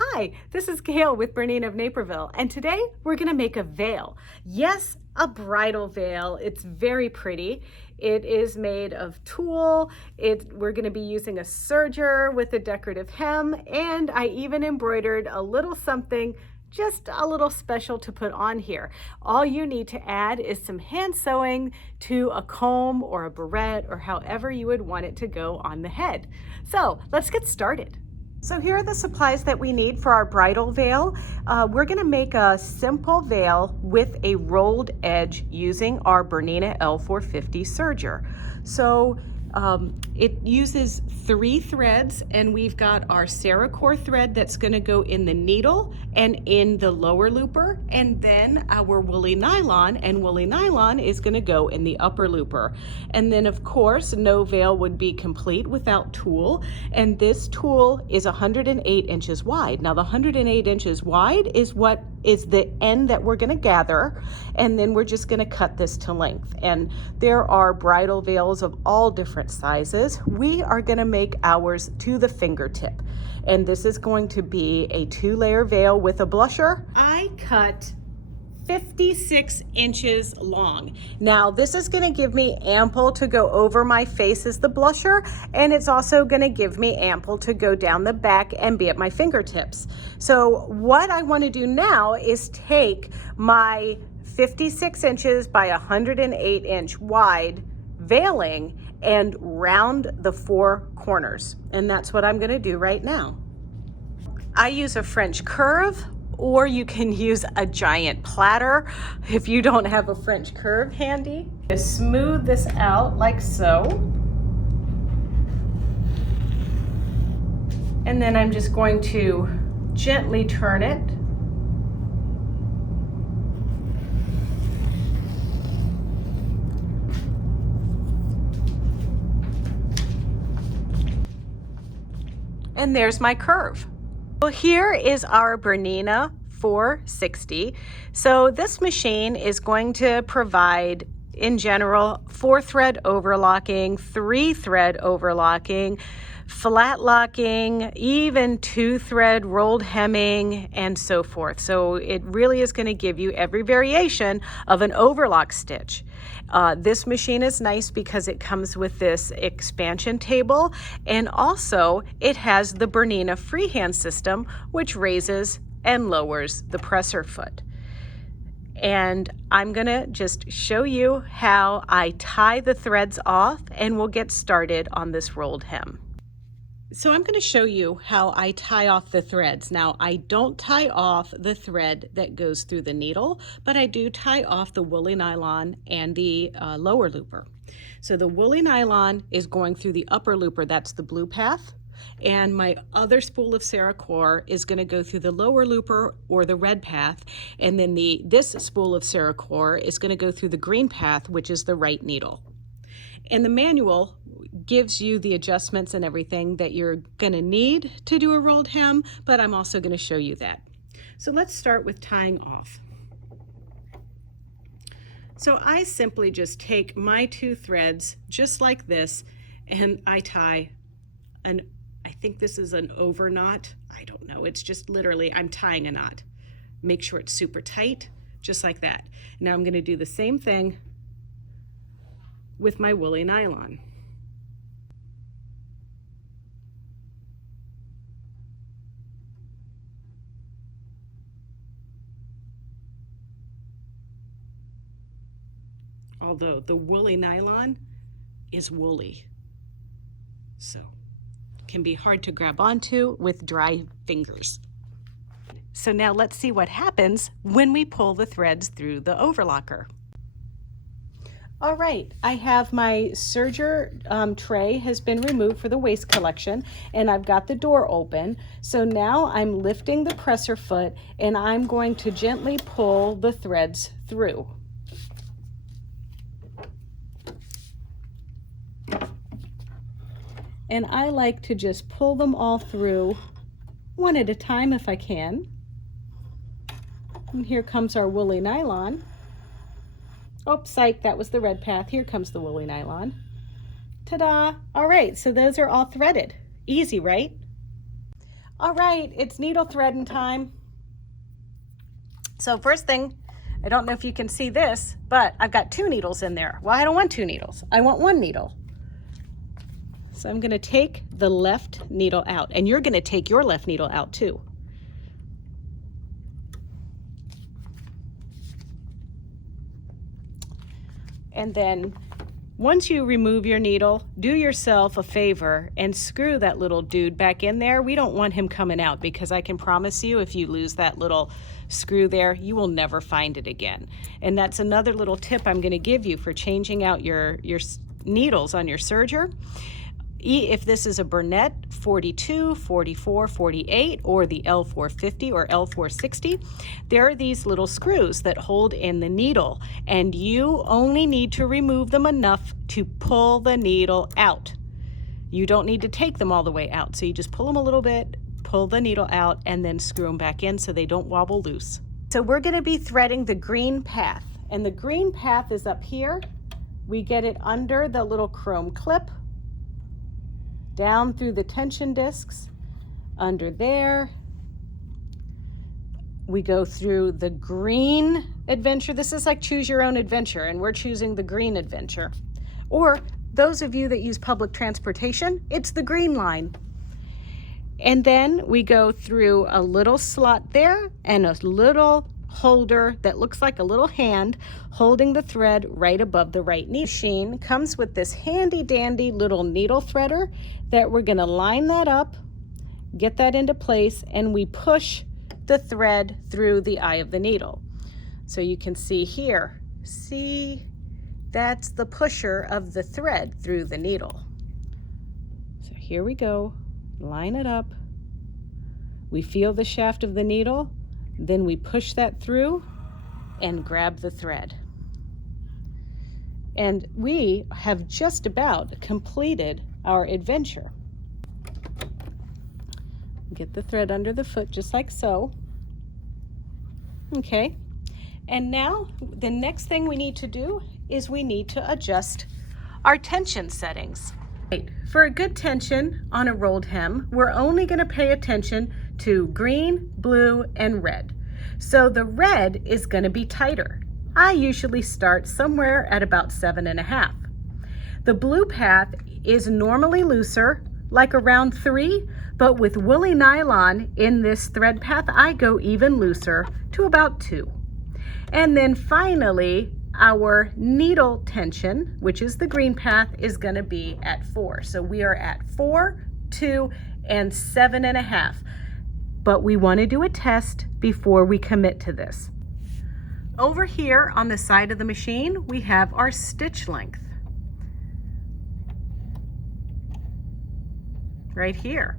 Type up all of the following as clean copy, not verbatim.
Hi, this is Gayle with BERNINA of Naperville, and today we're going to make a veil. Yes, a bridal veil. It's very pretty. It is made of tulle. We're going to be using a serger with a decorative hem, and I even embroidered a little something, just a little special to put on here. All you need to add is some hand sewing to a comb or a barrette or however you would want it to go on the head. So let's get started. So here are the supplies that we need for our bridal veil. We're going to make a simple veil with a rolled edge using our BERNINA L 450 serger. So it uses 3 threads, and we've got our Serger thread that's going to go in the needle and in the lower looper, and then our woolly nylon, and woolly nylon is going to go in the upper looper. And then of course no veil would be complete without tulle, and this tulle is 108 inches wide. Now the 108 inches wide is what is the end that we're going to gather, and then we're just going to cut this to length. And there are bridal veils of all different sizes. We are going to make ours to the fingertip, and this is going to be a 2-layer veil with a blusher. I cut 56 inches long. Now this is going to give me ample to go over my face as the blusher, and it's also going to give me ample to go down the back and be at my fingertips. So what I want to do now is take my 56 inches by 108 inch wide veiling and round the 4 corners, and that's what I'm going to do right now. I use a French curve, or you can use a giant platter if you don't have a French curve handy. Just smooth this out like so. And then I'm just going to gently turn it. And there's my curve. Well, here is our BERNINA 460. So this machine is going to provide, in general, 4-thread overlocking, 3-thread overlocking, flat locking, even 2-thread rolled hemming, and so forth. So it really is going to give you every variation of an overlock stitch. This machine is nice because it comes with this expansion table, and also it has the BERNINA freehand system, which raises and lowers the presser foot. And I'm gonna just show you how I tie the threads off, and we'll get started on this rolled hem. So I'm going to show you how I tie off the threads. Now, I don't tie off the thread that goes through the needle, but I do tie off the woolly nylon and the lower looper. So the woolly nylon is going through the upper looper, that's the blue path, and my other spool of Serger is going to go through the lower looper or the red path, and then this spool of Serger is going to go through the green path, which is the right needle. And the manual gives you the adjustments and everything that you're going to need to do a rolled hem, but I'm also going to show you that. So let's start with tying off. So I simply just take my 2 threads just like this, and I tie I think this is an over knot. I don't know. It's just literally I'm tying a knot. Make sure it's super tight, just like that. Now I'm going to do the same thing with my woolly nylon. Although the woolly nylon is woolly, so it can be hard to grab onto with dry fingers. So now let's see what happens when we pull the threads through the overlocker. All right, I have my serger tray has been removed for the waist collection, and I've got the door open. So now I'm lifting the presser foot, and I'm going to gently pull the threads through. And I like to just pull them all through one at a time if I can. And here comes our woolly nylon. Oh, psych, that was the red path. Here comes the woolly nylon. Ta-da! All right, so those are all threaded. Easy, right? All right, it's needle threading time. So first thing, I don't know if you can see this, but I've got 2 needles in there. Well, I don't want 2 needles. I want 1 needle. So I'm gonna take the left needle out, and you're gonna take your left needle out too. And then once you remove your needle, do yourself a favor and screw that little dude back in there. We don't want him coming out, because I can promise you if you lose that little screw there, you will never find it again. And that's another little tip I'm going to give you for changing out your needles on your serger. If this is a Bernina 42, 44, 48, or the L450 or L460, there are these little screws that hold in the needle, and you only need to remove them enough to pull the needle out. You don't need to take them all the way out, so you just pull them a little bit, pull the needle out, and then screw them back in so they don't wobble loose. So we're going to be threading the green path, and the green path is up here. We get it under the little chrome clip, down through the tension discs, under there. We go through the green adventure. This is like choose your own adventure, and we're choosing the green adventure. Or those of you that use public transportation, it's the green line. And then we go through a little slot there and a little holder that looks like a little hand holding the thread right above the right needle. Machine comes with this handy dandy little needle threader that we're going to line that up, get that into place, and we push the thread through the eye of the needle. So you can see here, see, that's the pusher of the thread through the needle. So here we go, line it up. We feel the shaft of the needle, then we push that through and grab the thread. And we have just about completed our adventure. Get the thread under the foot just like so. Okay, and now the next thing we need to do is we need to adjust our tension settings. For a good tension on a rolled hem, we're only going to pay attention to green, blue, and red. So the red is going to be tighter. I usually start somewhere at about 7.5. The blue path is normally looser, like around 3, but with woolly nylon in this thread path, I go even looser to about 2. And then finally, our needle tension, which is the green path, is going to be at 4. So we are at 4, 2, and 7.5. But we want to do a test before we commit to this. Over here on the side of the machine, we have our stitch length. Right here.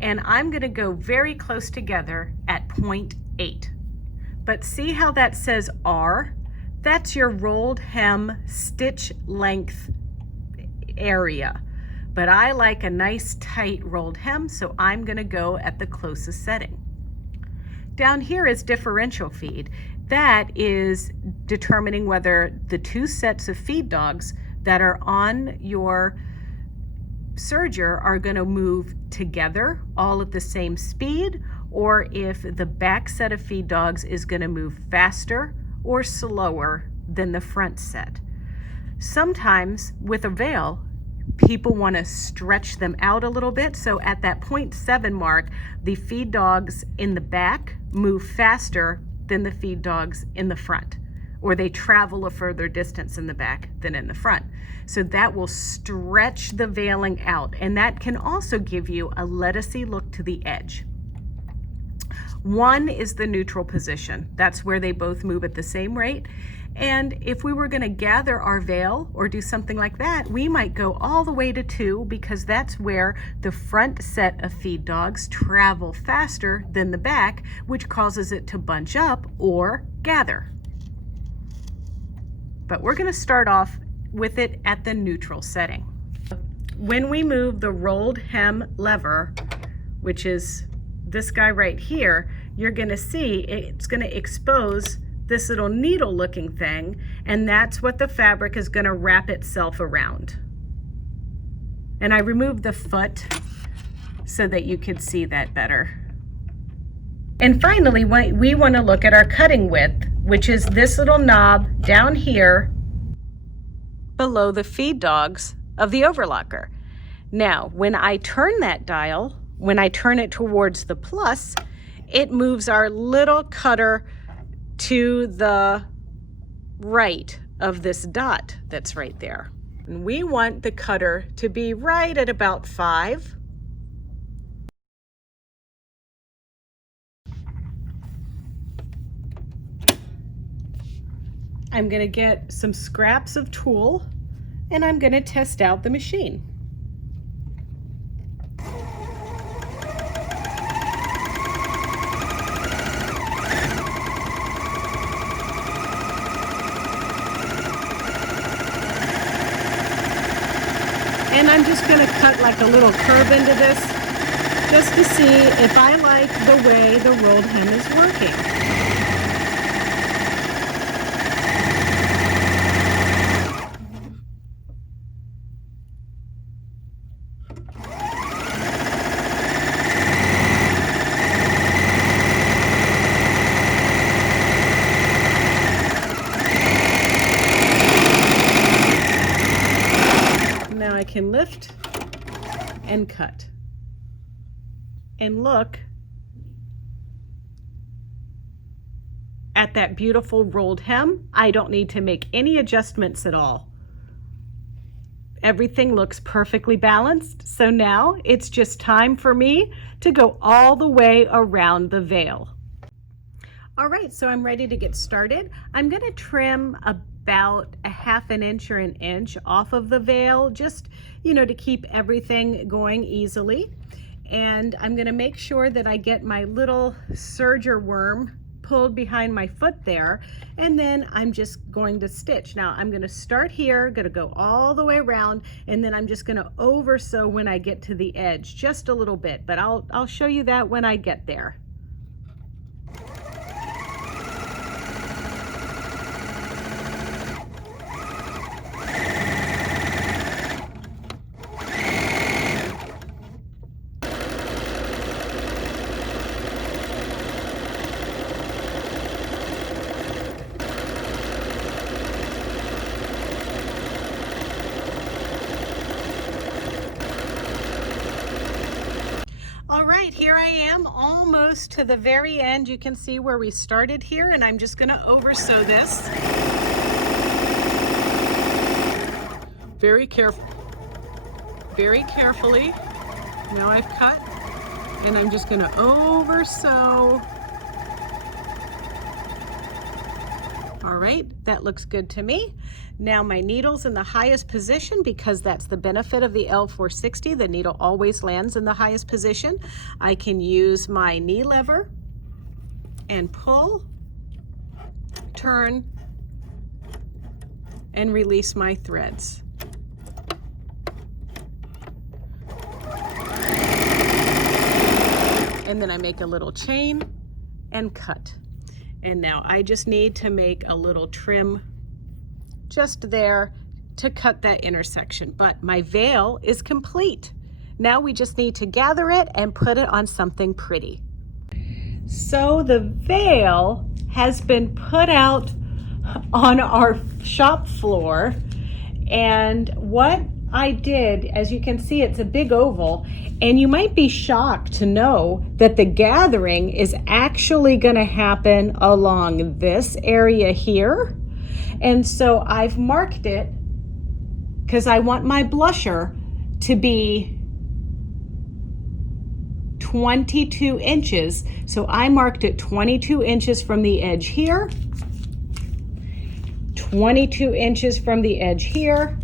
And I'm going to go very close together at 0.8. But see how that says R? That's your rolled hem stitch length area. But I like a nice tight rolled hem, so I'm going to go at the closest setting. Down here is differential feed. That is determining whether the 2 sets of feed dogs that are on your serger are going to move together all at the same speed, or if the back set of feed dogs is going to move faster or slower than the front set. Sometimes with a veil, people want to stretch them out a little bit, so at that 0.7 mark, the feed dogs in the back move faster than the feed dogs in the front, or they travel a further distance in the back than in the front. So that will stretch the veiling out, and that can also give you a lettucey look to the edge. 1 is the neutral position. That's where they both move at the same rate. And if we were going to gather our veil or do something like that, we might go all the way to 2, because that's where the front set of feed dogs travel faster than the back, which causes it to bunch up or gather. But we're going to start off with it at the neutral setting. When we move the rolled hem lever, which is this guy right here, you're going to see it's going to expose this little needle looking thing, and that's what the fabric is going to wrap itself around. And I removed the foot so that you could see that better. And finally, we want to look at our cutting width, which is this little knob down here below the feed dogs of the overlocker. Now, when I turn that dial, when I turn it towards the plus, it moves our little cutter to the right of this dot that's right there. And we want the cutter to be right at about 5. I'm going to get some scraps of tulle and I'm going to test out the machine. And I'm just going to cut like a little curve into this just to see if I like the way the rolled hem is working. Now I can lift and cut. And look at that beautiful rolled hem. I don't need to make any adjustments at all. Everything looks perfectly balanced. So now it's just time for me to go all the way around the veil. All right, so I'm ready to get started. I'm going to trim about a 1/2 inch or 1 inch off of the veil, just, to keep everything going easily. And I'm going to make sure that I get my little serger worm pulled behind my foot there, and then I'm just going to stitch. Now I'm going to start here, going to go all the way around, and then I'm just going to over sew when I get to the edge, just a little bit, but I'll show you that when I get there. All right, here I am almost to the very end. You can see where we started here, and I'm just going to over sew this. Very carefully. Now I've cut, and I'm just going to over sew. All right, that looks good to me. Now my needle's in the highest position because that's the benefit of the L460. The needle always lands in the highest position. I can use my knee lever and pull, turn, and release my threads. And then I make a little chain and cut. And now I just need to make a little trim just there to cut that intersection. But my veil is complete. Now we just need to gather it and put it on something pretty. So the veil has been put out on our shop floor, and what I did, as you can see, it's a big oval, and you might be shocked to know that the gathering is actually going to happen along this area here. And so I've marked it because I want my blusher to be 22 inches. So I marked it 22 inches from the edge here, 22 inches from the edge here,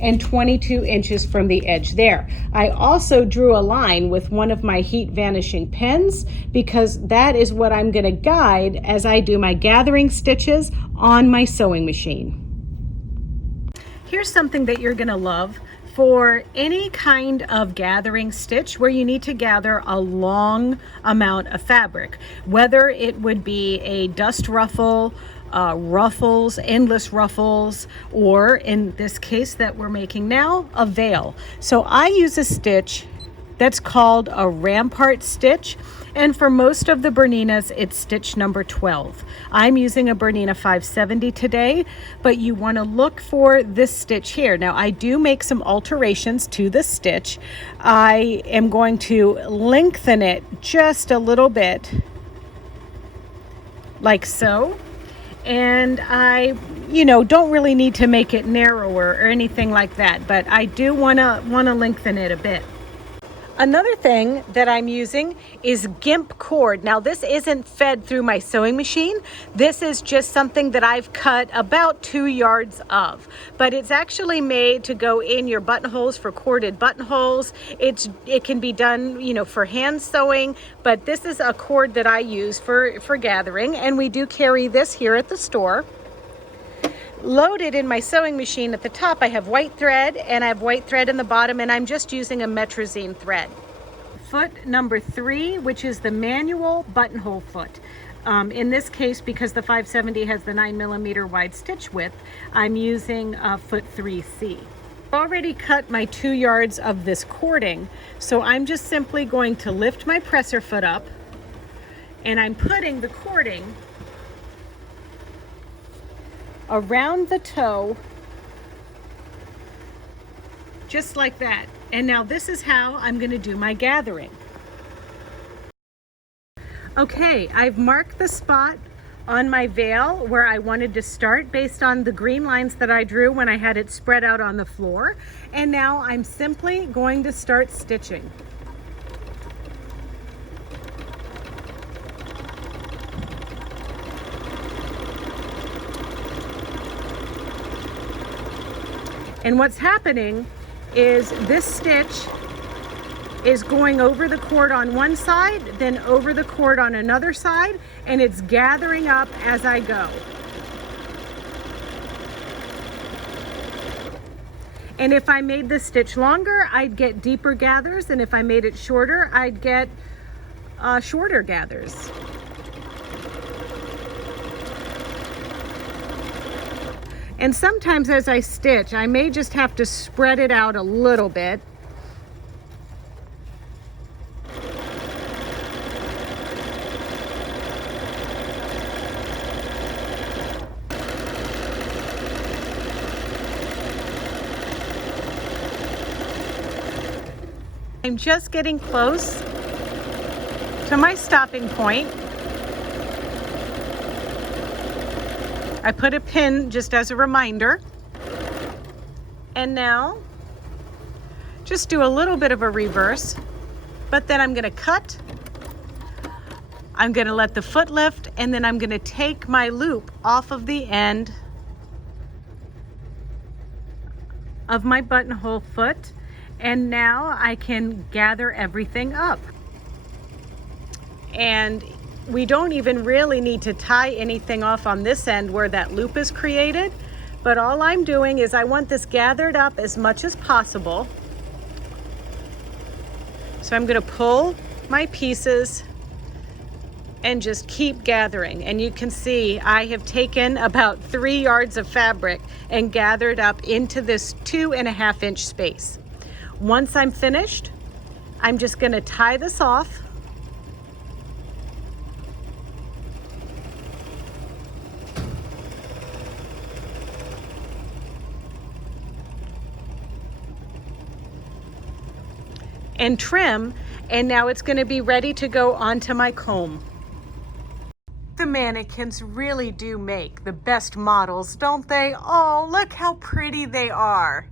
and 22 inches from the edge there. I also drew a line with one of my heat vanishing pens because that is what I'm going to guide as I do my gathering stitches on my sewing machine. Here's something that you're going to love for any kind of gathering stitch where you need to gather a long amount of fabric, whether it would be a dust ruffle, ruffles, endless ruffles, or in this case that we're making now, a veil. So I use a stitch that's called a rampart stitch. And for most of the Berninas, it's stitch number 12. I'm using a Bernina 570 today, but you want to look for this stitch here. Now, I do make some alterations to this stitch. I am going to lengthen it just a little bit, like so. And I, don't really need to make it narrower or anything like that, but I do want to lengthen it a bit. Another thing that I'm using is gimp cord. Now, this isn't fed through my sewing machine. This is just something that I've cut about 2 yards of, but it's actually made to go in your buttonholes for corded buttonholes. It can be done, for hand sewing, but this is a cord that I use for gathering, and we do carry this here at the store. Loaded in my sewing machine at the top, I have white thread, and I have white thread in the bottom, and I'm just using a metrazine thread. Foot number 3, which is the manual buttonhole foot. In this case, because the 570 has the 9mm wide stitch width, I'm using foot 3C. I've already cut my 2 yards of this cording, so I'm just simply going to lift my presser foot up, and I'm putting the cording around the toe, just like that. And now this is how I'm going to do my gathering. Okay, I've marked the spot on my veil where I wanted to start based on the green lines that I drew when I had it spread out on the floor. And now I'm simply going to start stitching. And what's happening is this stitch is going over the cord on one side, then over the cord on another side, and it's gathering up as I go. And if I made this stitch longer, I'd get deeper gathers, and if I made it shorter, I'd get shorter gathers. And sometimes as I stitch, I may just have to spread it out a little bit. I'm just getting close to my stopping point. I put a pin just as a reminder. And now, just do a little bit of a reverse, but then I'm gonna cut. I'm gonna let the foot lift, and then I'm gonna take my loop off of the end of my buttonhole foot, and now I can gather everything up. And we don't even really need to tie anything off on this end where that loop is created, but all I'm doing is I want this gathered up as much as possible. So I'm going to pull my pieces and just keep gathering. And you can see I have taken about 3 yards of fabric and gathered up into this 2.5 inch space. Once I'm finished, I'm just going to tie this off. And trim, and now it's going to be ready to go onto my comb. The mannequins really do make the best models, don't they? Oh, look how pretty they are.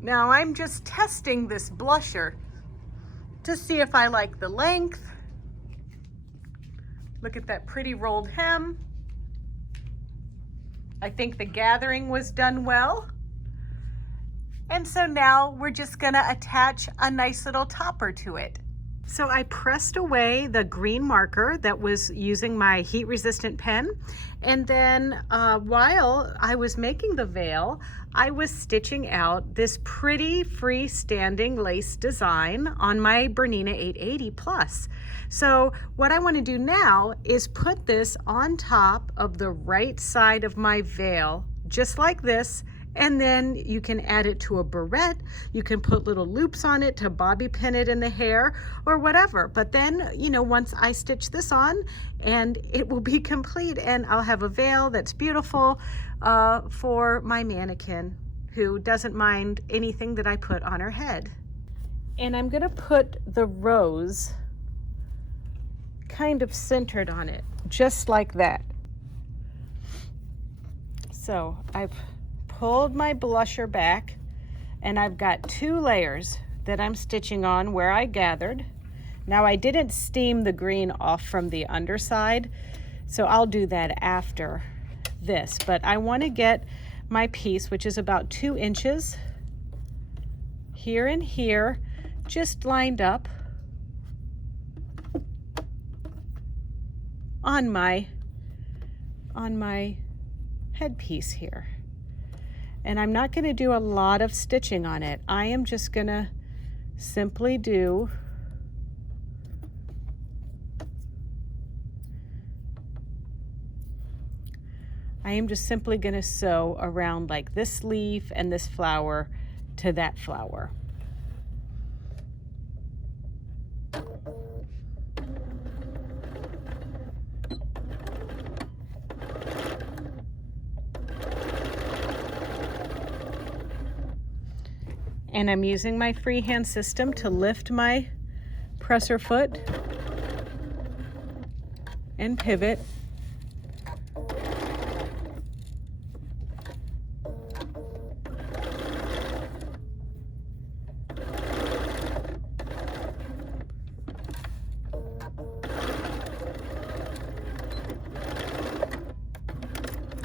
Now I'm just testing this blusher to see if I like the length. Look at that pretty rolled hem. I think the gathering was done well. And so now we're just gonna attach a nice little topper to it. So I pressed away the green marker that was using my heat resistant pen. And then while I was making the veil, I was stitching out this pretty freestanding lace design on my Bernina 880 Plus. So what I want to do now is put this on top of the right side of my veil, just like this, And then you can add it to a barrette. You can put little loops on it to bobby pin it in the hair or whatever. But then, you know, once I stitch this on, and it will be complete, and I'll have a veil that's beautiful for my mannequin who doesn't mind anything that I put on her head. And I'm gonna put the rose kind of centered on it, just like that. So I've pulled my blusher back, and I've got 2 layers that I'm stitching on where I gathered. Now I didn't steam the green off from the underside, so I'll do that after this, but I want to get my piece, which is about 2 inches here and here, just lined up on my headpiece here. And I'm not going to do a lot of stitching on it. I am just going to simply do sew around like this leaf and this flower to that flower. And I'm using my freehand system to lift my presser foot and pivot.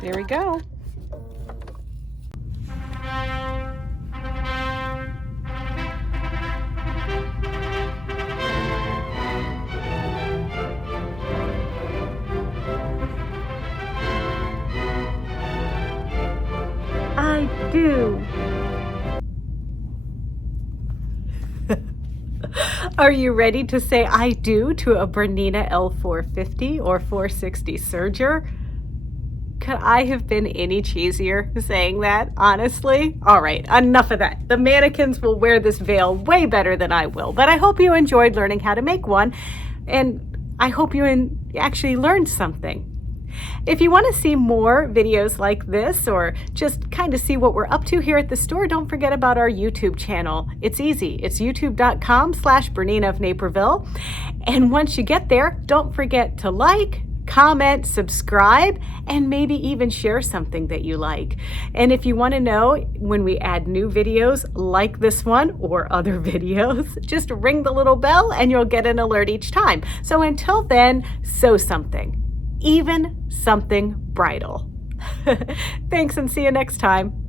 There we go. I do. Are you ready to say I do to a BERNINA L 450 or 460 Serger? Could I have been any cheesier saying that, honestly? All right, enough of that. The mannequins will wear this veil way better than I will, but I hope you enjoyed learning how to make one, and I hope you actually learned something. If you want to see more videos like this, or just kind of see what we're up to here at the store, don't forget about our YouTube channel. It's easy. It's youtube.com/BERNINA of Naperville. And once you get there, don't forget to like, comment, subscribe, and maybe even share something that you like. And if you want to know when we add new videos like this one or other videos, just ring the little bell and you'll get an alert each time. So until then, sew something, even something bridal. Thanks, and see you next time.